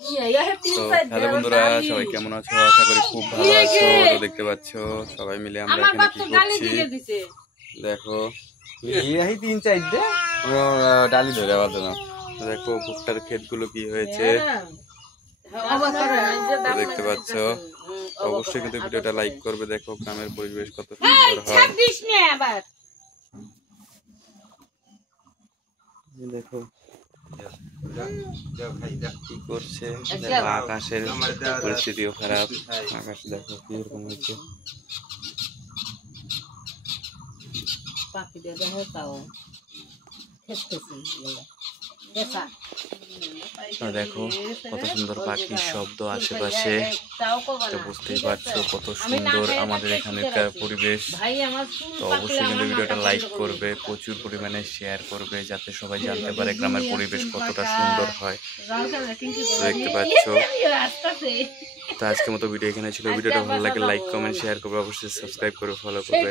তো হ্যালো বন্ধুরা, সবাই কেমন আছো? আশা করি খুব ভালো আছো। তো দেখতে পাচ্ছ সবাই মিলে আমরা এখানে কি করছি দেখো। এই 3-4 ডালি ধরে আবার না, দেখো ভুট্টার ক্ষেতগুলো কি হয়েছে তো দেখতে পাচ্ছ। অবশ্যই কিন্তু ভিডিওটা লাইক করবে। দেখো গ্রামের পরিবেশ কত সুন্দর হয়। দেখো কি করছে, দেখো আকাশের পরিস্থিতিও খারাপ। আকাশ দেখো কিরকম হয়েছে। দেখো কত সুন্দর পাখির শব্দ আশেপাশে, তো বুঝতেই পারছো কত সুন্দর আমাদের এখানকার পরিবেশ। তো অবশ্যই কিন্তু ভিডিওটা লাইক করবে, প্রচুর পরিমাণে শেয়ার করবে, যাতে সবাই জানতে পারে গ্রামের পরিবেশ কতটা সুন্দর হয়। দেখতে পাচ্ছ। তো আজকের মতো ভিডিও এখানে ছিল। ভিডিওটা ভালো লাগে লাইক কমেন্ট শেয়ার করবে, অবশ্যই সাবস্ক্রাইব করে ফলো করবে।